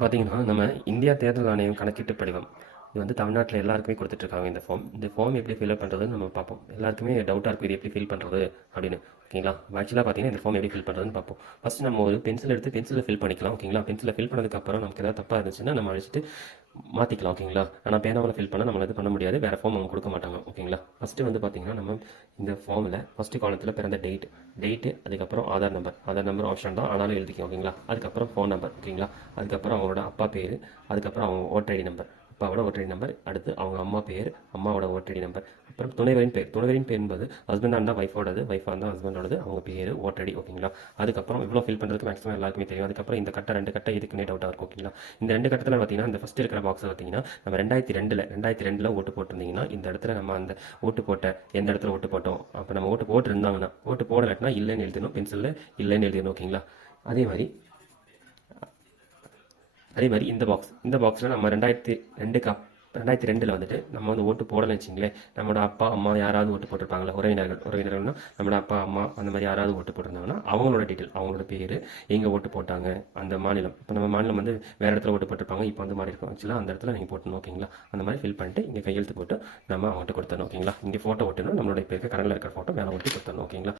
பார்த்தீங்கன்னா நம்ம இந்தியா தேர்தல் ஆணையம் கணக்கீட்டு படிவம். இது வந்து தமிழ்நாட்டில் எல்லாருக்குமே கொடுத்துட்ருக்காங்க இந்த ஃபார்ம் இந்த ஃபார்ம் எப்படி ஃபில்அப் பண்ணுறதுன்னு நம்ம பார்ப்போம். எல்லாருக்குமே டவுட்டாக இருக்கும் இது எப்படி ஃபில் பண்ணுறது அப்படின்னு. ஓகேங்களா ஆக்சுவலாக பார்த்தீங்கன்னா இந்த ஃபார்ம் எப்படி ஃபில் பண்ணுறதுன்னு பார்ப்போம். ஃபஸ்ட் நம்ம ஒரு பென்சில் எடுத்து பென்சிலில் ஃபில் பண்ணிக்கலாம் ஓகேங்களா பென்சிலில் ஃபில் பண்ணதுக்கப்புறம் நமக்கு ஏதாவது தப்பாக இருந்துச்சுன்னா நம்ம அழிச்சிட்டு மாற்றிக்கலாம் ஓகேங்களா? ஆனால் பேனாவில் ஃபில் பண்ணால் நம்மளால இது பண்ண முடியாது. வேறு ஃபார்ம் அவங்க கொடுக்க மாட்டாங்க ஓகேங்களா? ஃபஸ்ட்டு வந்து பார்த்தீங்கன்னா நம்ம இந்த ஃபார்மில் ஃபஸ்ட்டு காலத்தில் பிறந்த டேட் டேட்டு அதுக்கப்புறம் Aadhaar number Aadhaar number option தான் ஆனாலும் எழுதிக்கும் ஓகேங்களா? அதுக்கப்புறம் ஃபோன் நம்பர் ஓகேங்களா? அதுக்கப்புறம் அவங்களோட அப்பா பேர் அதுக்கப்புறம் அவங்க ஓட்டர் ஐடி நம்பர் அப்பாவோட ஓட்டடி நம்பர் அடுத்து அவங்க அம்மா பேர் அம்மாவோட ஓட்டடி நம்பர் அப்புறம் துணைவரின் பேர். துணைவரின் பேர் என்பது ஹஸ்பண்டாக இருந்தால் ஒய்ஃபோடது ஒய்ஃபாக இருந்தால் ஹஸ்பண்டோடது அவங்க பேர் ஓட்டடி ஓகேங்களா அதுக்கப்புறம் இவ்வளோ ஃபில் பண்ணுறதுக்கு மேக்ஸிமம் எல்லாருக்குமே தெரியும். அதுக்கப்புறம் இந்த கட்டை ரெண்டு கட்டை இதுக்குன்னே டவுட்டாக இருக்கும் ஓகேங்களா இந்த ரெண்டு கட்டத்தில் பார்த்தீங்கன்னா இந்த ஃபஸ்ட் இருக்கிற பாக்ஸில் பார்த்தீங்கன்னா நம்ம ரெண்டாயிரத்தி ரெண்டில் ரெண்டாயிரத்தி ரெண்டில் ஓட்டு போட்டிருந்தீங்கன்னா இந்த இடத்துல நம்ம அந்த ஓட்டு போட்ட எந்த இடத்துல ஓட்டு போட்டோம்? அப்போ நம்ம ஓட்டு போட்டிருந்தாங்கன்னா ஓட்டு போடலட்டினா இல்லைன்னு எழுதணும் பென்சிலில் இல்லைன்னு எழுதணும் ஓகேங்களா அதே மாதிரி அதே மாதிரி இந்த பாக்ஸ் இந்த பாக்ஸில் நம்ம ரெண்டாயிரத்தி ரெண்டு கப் ரெண்டாயிரத்தி ரெண்டில் வந்துட்டு நம்ம வந்து ஓட்டு போடலன்னு வச்சிங்களேன் நம்மளோட அப்பா அம்மா யாராவது ஓட்டு போட்டிருப்பாங்களா? உறவினர்கள் உறவினர்கள்னா நம்மளோட அப்பா அம்மா அந்த மாதிரி யாராவது ஓட்டு போட்டிருந்தாங்கன்னா அவங்களோட டீட்டெயில் அவங்களோட பேர் எங்கே ஓட்டு போட்டாங்க அந்த மாநிலம். இப்போ நம்ம மாநிலம் வந்து வேறு இடத்துல ஓட்டு போட்டிருப்பாங்க இப்போ வந்து மாறி இருக்கும் ஆக்சுவலாக அந்த இடத்துல நீங்கள் போட்டணும் ஓகேங்களா? அந்த மாதிரி ஃபில் பண்ணிட்டு இங்கே கையெழுத்து போட்டு நம்ம அவங்கள்ட்ட கொடுத்தணும் ஓகேங்களா? இங்கே ஃபோட்டோ ஓட்டுனா நம்மளோட இப்போ இருக்க கரண்டில் இருக்கிற ஃபோட்டோ மேலே ஓட்டி கொடுத்தணும் ஓகேங்களா?